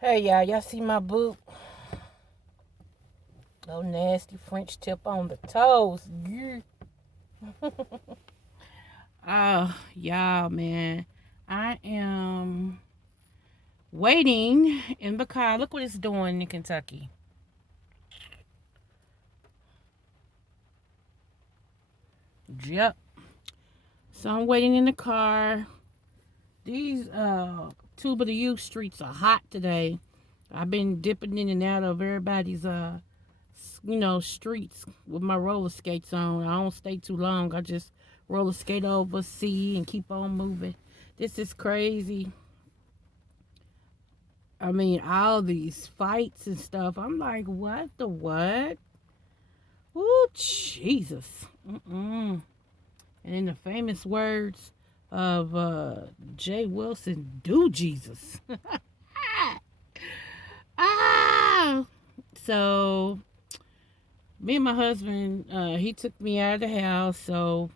Hey y'all see my boot? Oh, nasty French tip on the toes. Yeah. Oh, y'all, man. I am waiting in the car. Look what it's doing in Kentucky. Yep. So I'm waiting in the car. These Tuba the U streets are hot today. I've been dipping in and out of everybody's streets with my roller skates on. I don't stay too long. I just roller skate over, see, and keep on moving. This is crazy. I mean, all these fights and stuff. I'm like, what the what? Oh, Jesus. Mm-mm. And in the famous words of Jay Wilson, do Jesus. Ah! So, me and my husband, he took me out of the house. So,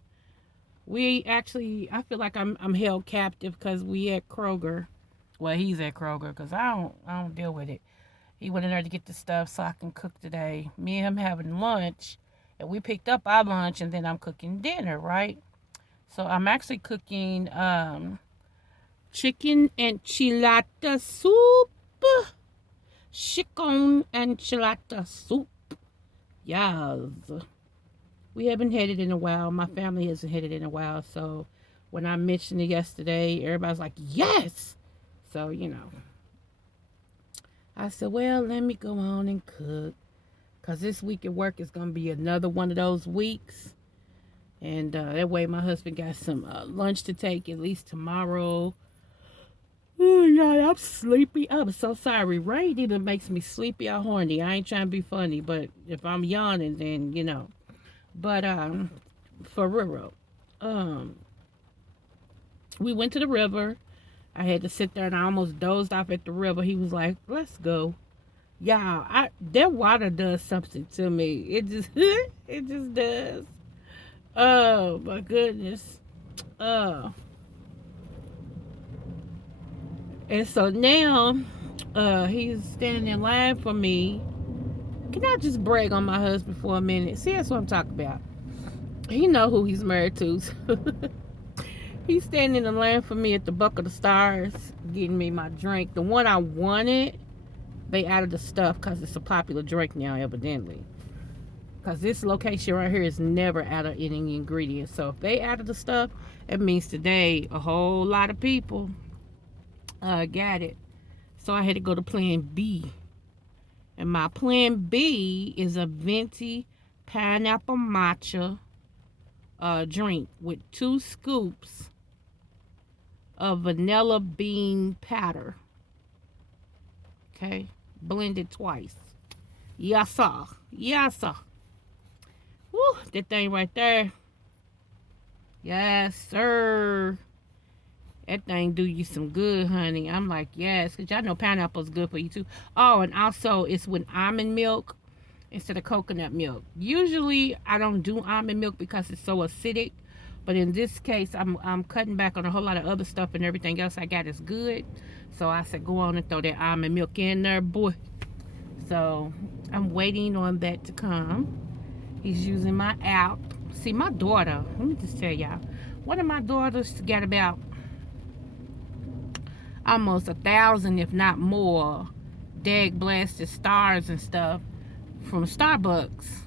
we actually, I feel like I'm held captive because we at Kroger. Well, he's at Kroger because I don't deal with it. He went in there to get the stuff so I can cook today. Me and him having lunch, and we picked up our lunch, and then I'm cooking dinner, right? So I'm actually cooking chicken enchilada soup. Chicken enchilada soup. Yes. We haven't had it in a while. My family hasn't had it in a while. So when I mentioned it yesterday, everybody's like, yes. So, I said, well, let me go on and cook. Because this week at work is going to be another one of those weeks. And that way my husband got some lunch to take at least tomorrow. Oh, yeah, I'm sleepy. I'm so sorry. Rain even makes me sleepy or horny. I ain't trying to be funny, but if I'm yawning, then. But for real, um, we went to the river. I had to sit there and I almost dozed off at the river. He was like, let's go. Y'all, that water does something to me. It just it just does. Oh my goodness. Uh and so now he's standing in line for me. Can I just brag on my husband for a minute? See, that's what I'm talking about. He know who he's married to. He's standing in line for me at the Buck of the Stars, getting me my drink. The one I wanted, they added the stuff because it's a popular drink now, evidently. Because this location right here is never out of any ingredients. So if they added the stuff, it means today a whole lot of people got it. So I had to go to plan B. And my plan B is a venti pineapple matcha drink with 2 scoops of vanilla bean powder. Okay? Blended twice. Yes, sir. Yes, sir. Woo, that thing right there. Yes, sir. That thing do you some good, honey. I'm like, yes, because y'all know pineapple's good for you too. Oh, and also it's with almond milk instead of coconut milk. Usually I don't do almond milk because it's so acidic. But in this case, I'm cutting back on a whole lot of other stuff and everything else I got is good. So I said, go on and throw that almond milk in there, boy. So I'm waiting on that to come. He's using my app. See, my daughter, let me just tell y'all, one of my daughters got about almost 1,000, if not more, dag blasted stars and stuff from Starbucks.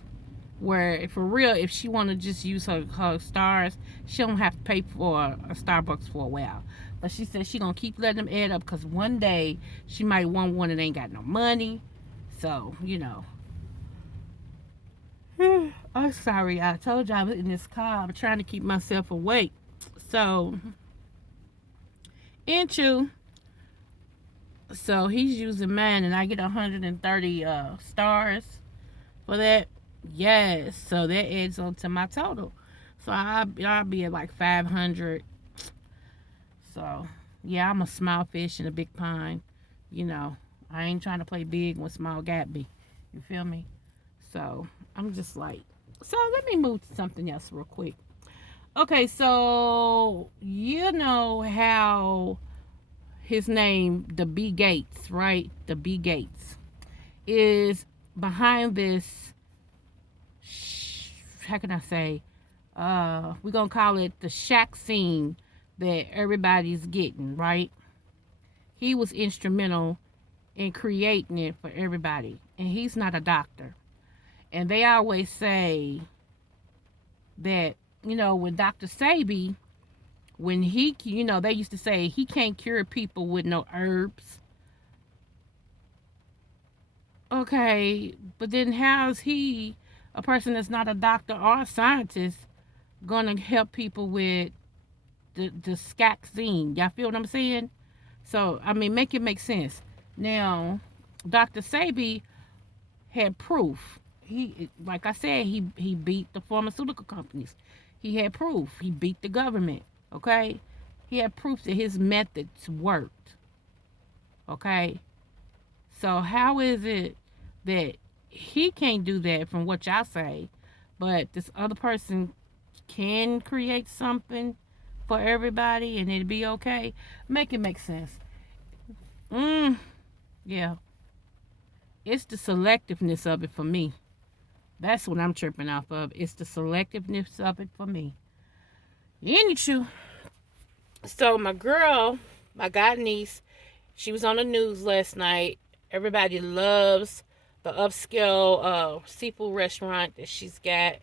Where for real, if she want to just use her stars, she don't have to pay for a Starbucks for a while. But she said she gonna keep letting them add up because one day she might want one and ain't got no money. So I'm sorry. I told you I was in this car. I'm trying to keep myself awake. So, into so he's using mine, and I get 130 stars for that. Yes, so that adds on to my total. So I'll be at like 500. So yeah, I'm a small fish in a big pond. I ain't trying to play big when small got me. You feel me? So I'm just like, so let me move to something else real quick. Okay, so you know how his name, the B Gates, right? The B Gates is behind this. How can I say? We're gonna call it the shack scene that everybody's getting, right? He was instrumental in creating it for everybody, and he's not a doctor. And they always say that, when Dr. Sabi, when he, they used to say he can't cure people with no herbs. Okay, but then how's he, a person that's not a doctor or a scientist, gonna help people with the scaxine? Y'all feel what I'm saying? So, I mean, make it make sense. Now, Dr. Sabi had proof. He, like I said, he beat the pharmaceutical companies. He had proof. He beat the government. Okay, he had proof that his methods worked. Okay, so how is it that he can't do that from what y'all say, but this other person can create something for everybody and it'd be okay? Make it make sense. Yeah, it's the selectiveness of it for me. That's what I'm tripping off of. It's the selectiveness of it for me. Anywho, so my girl, my god niece, she was on the news last night. Everybody loves the upscale seafood restaurant that she's got.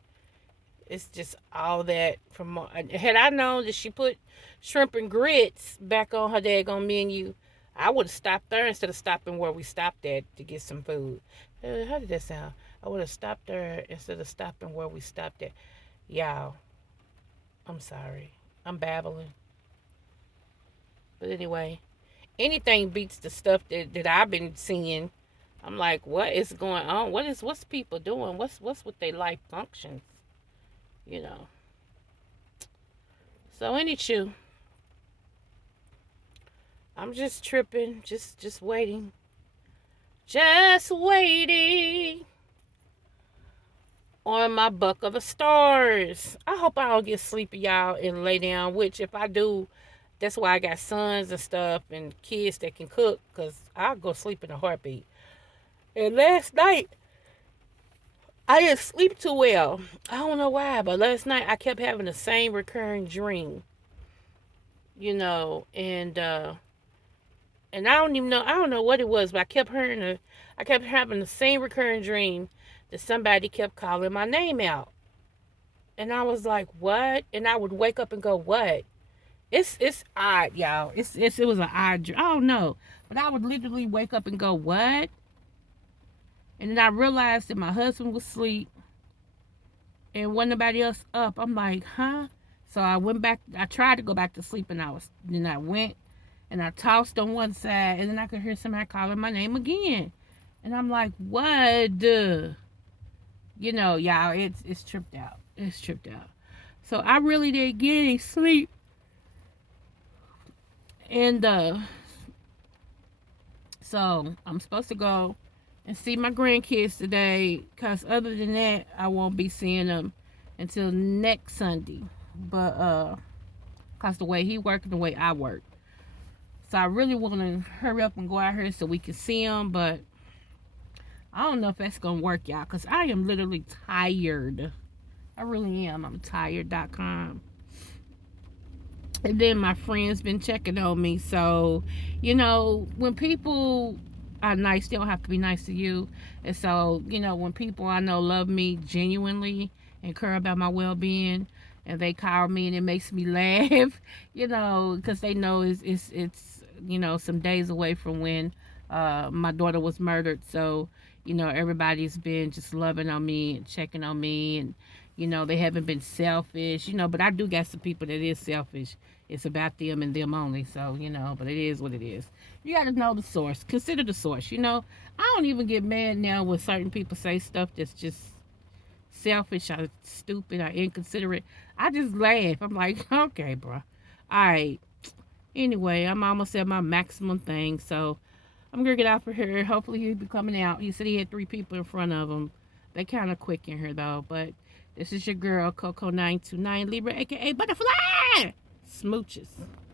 It's just all that from. Had I known that she put shrimp and grits back on her daggone menu, I would have stopped there instead of stopping where we stopped at to get some food. How did that sound? I would have stopped there instead of stopping where we stopped at. Y'all, I'm sorry. I'm babbling. But anyway, anything beats the stuff that I've been seeing. I'm like, what is going on? What's people doing? What's with their life functions? You know. So anywho, I'm just tripping, just waiting. Just waiting on my buck of the stars. I hope I don't get sleepy, y'all, and lay down, which if I do, that's why I got sons and stuff and kids that can cook, because I'll go sleep in a heartbeat. And last night, I didn't sleep too well. I don't know why, but last night I kept having the same recurring dream. And I don't know what it was, but I kept having the same recurring dream that somebody kept calling my name out. And I was like, what? And I would wake up and go, what? It's odd, y'all. It was an odd dream. I don't know. But I would literally wake up and go, what? And then I realized that my husband was asleep and wasn't nobody else up. I'm like, huh? So I went back. I tried to go back to sleep, and then I went and I tossed on one side, and then I could hear somebody calling my name again, and I'm like, what? Y'all, it's tripped out. It's tripped out. So I really didn't get any sleep, and so I'm supposed to go and see my grandkids today, because other than that, I won't be seeing them until next Sunday. But because the way he works and the way I work, so I really want to hurry up and go out here so we can see him. But I don't know if that's gonna work, y'all, because I am literally tired. I really am. I'm tired.com. And then my friends been checking on me. So, when people are nice, they don't have to be nice to you. And so, when people I know love me genuinely and care about my well-being, and they call me and it makes me laugh, because they know it's some days away from when my daughter was murdered. So, everybody's been just loving on me and checking on me, and they haven't been selfish, but I do got some people that is selfish. It's about them and them only. So, but it is what it is. You got to know the source. Consider the source. I don't even get mad now when certain people say stuff that's just selfish or stupid or inconsiderate. I just laugh. I'm like, okay, bro. All right. Anyway, I'm almost at my maximum thing. So I'm going to get out for here. Hopefully he'll be coming out. He said he had 3 people in front of him. They kind of quick in here, though. But this is your girl, Coco929 Libra, a.k.a. Butterfly. Smooches.